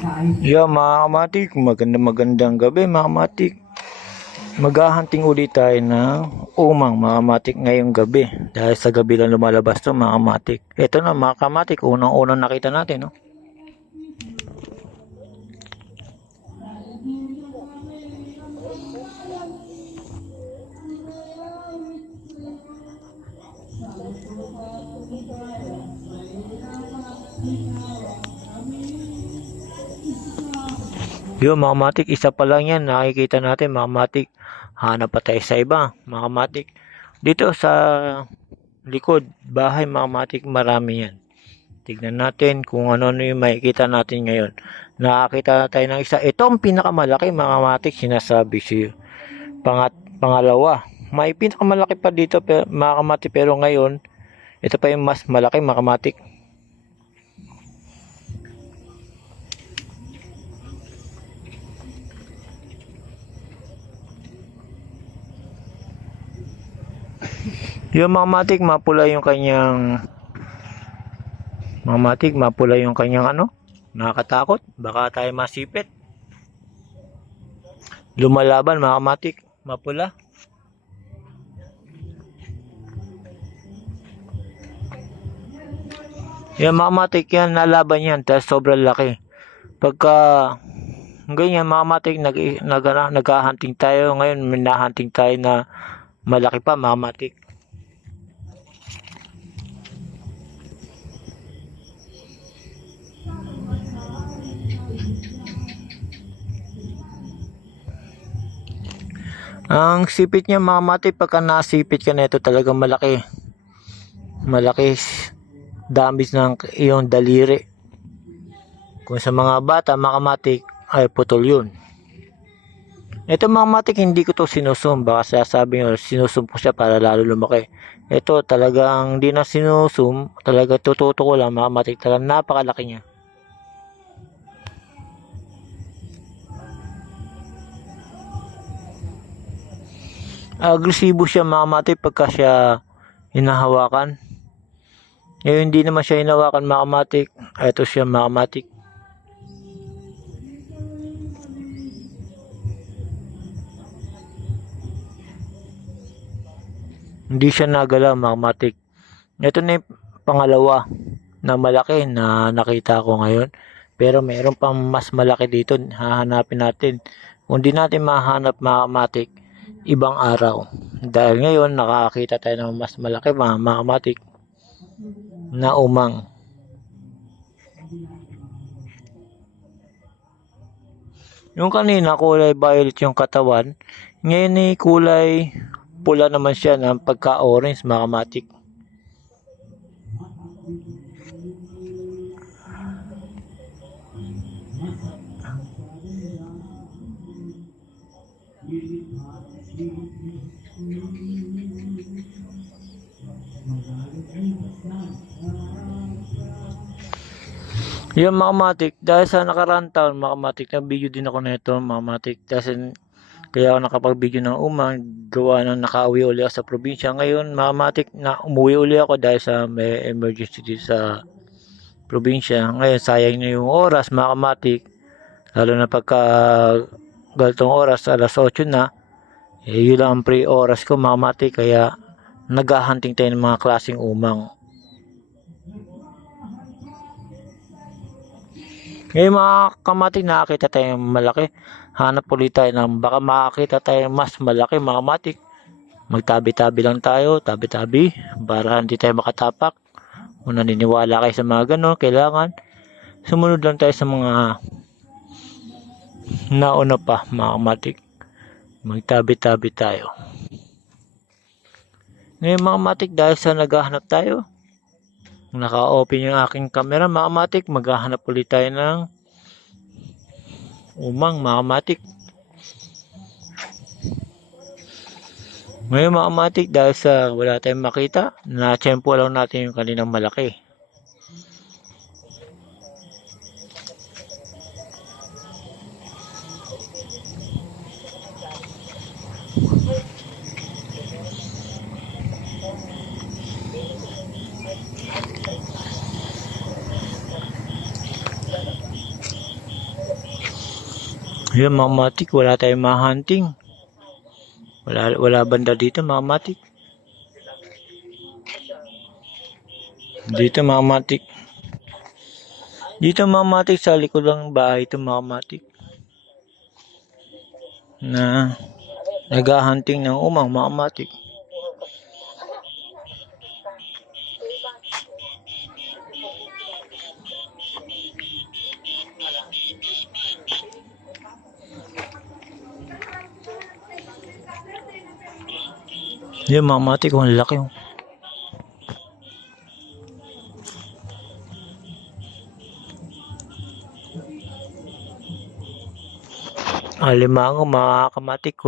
Yeah, mga kamatik, magandang gabi mga kamatik. Maghahunting ulit tayo ng umang mga kamatik ngayong gabi. Dahil sa gabi lang lumalabas to mga kamatik. Ito na mga kamatik, unang nakita natin, no? Yun mga kamatik, isa pa lang yan nakikita natin mga kamatik. Hanap pa tayo sa iba mga kamatik. Dito sa likod bahay mga kamatik, marami yan. Tignan natin kung ano yung makikita natin ngayon. Nakakita tayo ng isa. Ito ang pinakamalaki mga kamatik, sinasabi siya. Pangalawa, may pinakamalaki pa dito mga kamatik, pero ngayon ito pa yung mas malaki mga kamatik. Yung mga matik, mapula yung kanyang ano, nakakatakot, baka tayo masipit. Lumalaban mga kamatik, mapula. Yung mga kamatik yan, nalaban yan, dahil sobrang laki. Pagka ganyan mga kamatik, nag-hunting tayo, ngayon may na-hunting tayo na malaki pa mga kamatik. Ang sipit niya mga kamatik, pagka nasipit ka na, ito talagang malaki damage ng iyong daliri. Kung sa mga bata mga kamatik, ay putol yun. Ito mga kamatik, hindi ko to sinusum, baka sasabi nyo sinusum ko siya para lalo lumaki. Ito talagang hindi na sinusum, talaga tututo ko lang mga kamatik, talagang napakalaki niya. Agresibo siya mga kamatik pagka siya hinahawakan. Ngayon hindi naman siya hinahawakan mga kamatik. Ito siya mga kamatik. Hindi siya nagalaw mga kamatik. Ito na yung pangalawa na malaki na nakita ko ngayon. Pero mayroon pang mas malaki dito. Hahanapin natin. Kung di natin mahanap mga kamatik, ibang araw. Dahil ngayon nakakita tayo ng mas malaki mga kamatik na umang. Yung kanina kulay violet yung katawan, ngayon ay kulay pula naman siya ng pagka-orange mga kamatik. Yung mga kamatik, dahil sa nakaraan taon mga kamatik, nag-video din ako nito mga kamatik. Kaya ako nakapag-video ng umang, gawa ng nakauwi uli ako sa probinsya. Ngayon mga kamatik, na umuwi uli ako dahil sa may emergency dito sa probinsya. Ngayon sayang na yung oras mga kamatik, lalo na pagka galtong oras, alas 8 na. Yun lang ang pre-oras ko mga kamatik, kaya naghahunting tayo ng mga klaseng umang. Ngayon mga kamatik, nakakita tayo malaki. Hanap ulit tayo ng baka makakita tayo mas malaki mga kamatik. Magtabi-tabi lang tayo, tabi-tabi, para hindi tayo makatapak. Kung naniniwala kayo sa mga gano'n, kailangan sumunod lang tayo sa mga nauna pa mga kamatik. Magtabi-tabi tayo. Ngayon mga kamatik, dahil sa naghahanap tayo, naka-open yung aking camera mga kamatik, maghahanap ulit tayo ng umang mga kamatik. Ngayon mga kamatik, dahil sa wala tayong makita, na-tsempo lang natin yung kaninang malaki. Yun mga matik, wala tayong mahunting. Wala banda dito mga matik. Dito mga matik. Dito mga matik sa likod ng bahay ito mga matik. Na naghahunting ng umang mga matik. Yun mga matik, ang laki. Alimango mga kamatik.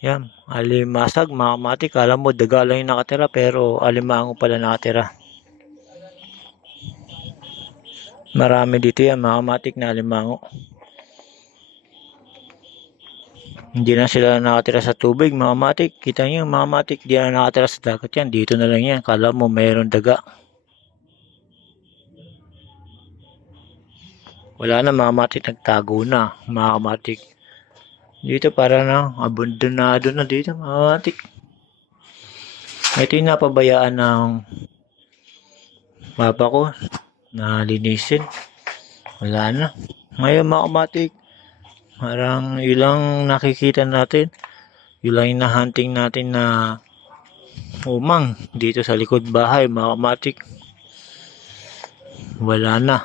Yan, alimasag mga kamatik. Alam mo, daga lang yung nakatira pero alimango pala nakatira. Marami dito yan mga kamatik na alimango. Hindi na sila nakatira sa tubig mga matik. Kita nyo mga matik, hindi na nakatira sa dagat yan. Dito na lang yan. Kala mo mayroon daga. Wala na mga matik, nagtago na mga matik. Dito para na abandonado na dito mga matik. Ito yung napabayaan ng papa ko na linisin. Wala na. Ngayon mga matik, parang ilang nakikita natin. Ilang hinahunting natin na umang dito sa likod bahay mga kamatik. Wala na.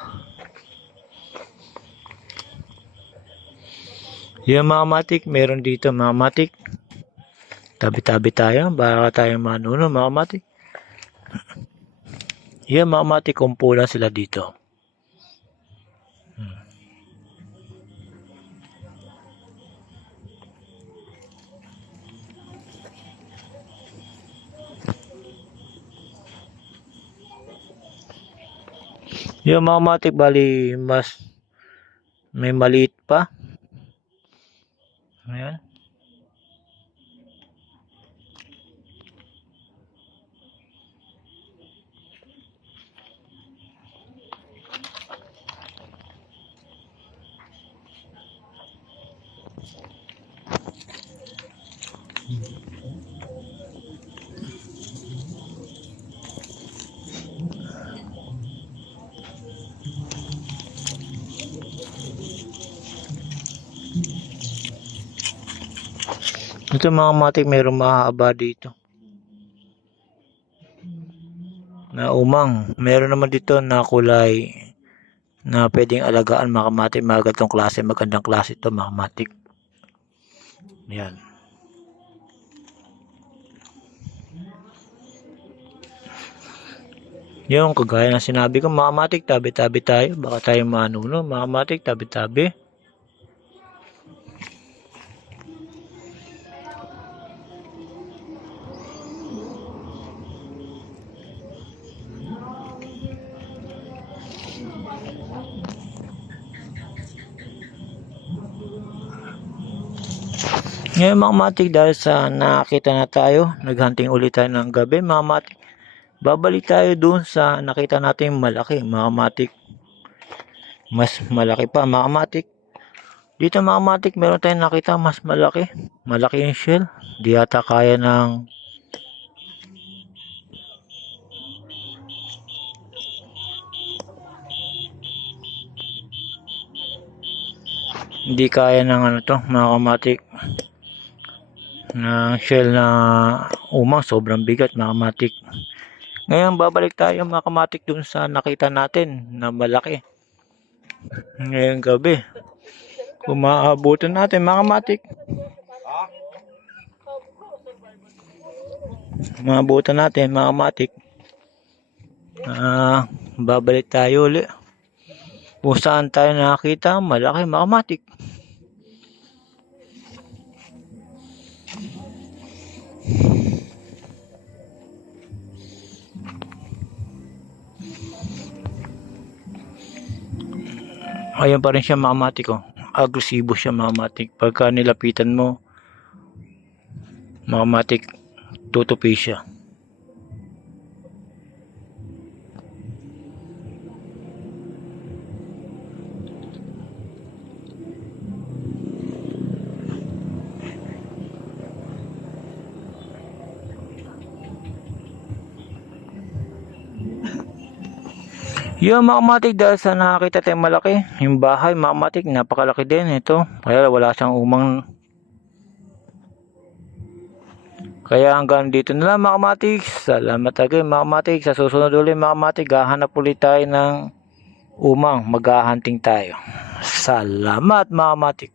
Yung mga kamatik, meron dito mga kamatik. Tabi-tabi tayo, baka tayo manuno mga kamatik. Yung mga kamatik, kumpulan sila dito. Yung mga kamatik, bali mas may maliit pa. Ayan. Ito mga kamatik, mayroong mahaba dito na umang. Meron naman dito na kulay na pwedeng alagaan mga kamatik. Magandang klase ito mga kamatik. Yan. Yung kagaya na sinabi ko mga kamatik, tabi-tabi tayo. Baka tayo manuno mga kamatik, tabi-tabi. Ngayon mga kamatik, dahil sa nakita na tayo, naghunting ulit tayo ng gabi mga kamatik. Babalik tayo dun sa nakita natin malaki mga kamatik. Mas malaki pa mga kamatik. Dito mga kamatik, meron tayong nakita mas malaki. Malaki yung shell. Di yata kaya ng hindi kaya ng ano to mga kamatik ng shell na umang. Sobrang bigat mga kamatik. Ngayon babalik tayo mga kamatik dun sa nakita natin na malaki ngayong gabi. Kung maabutan natin mga kamatik, maabutan natin mga kamatik, babalik tayo ulit kung saan tayo nakakita malaki mga kamatik. Ayan pa rin siya mga kamatik, oh. Agresibo siya mga kamatik. Pagka nilapitan mo mga kamatik, tutupi siya. Yung mga kamatik, dahil sa nakakita tayong malaki, yung bahay mga kamatik, napakalaki din ito. Kaya wala siyang umang. Kaya hanggang dito na lang mga kamatik. Salamat again mga kamatik. Sa susunod ulit mga kamatik, hahanap ulit tayo ng umang, maghahunting tayo. Salamat mga kamatik.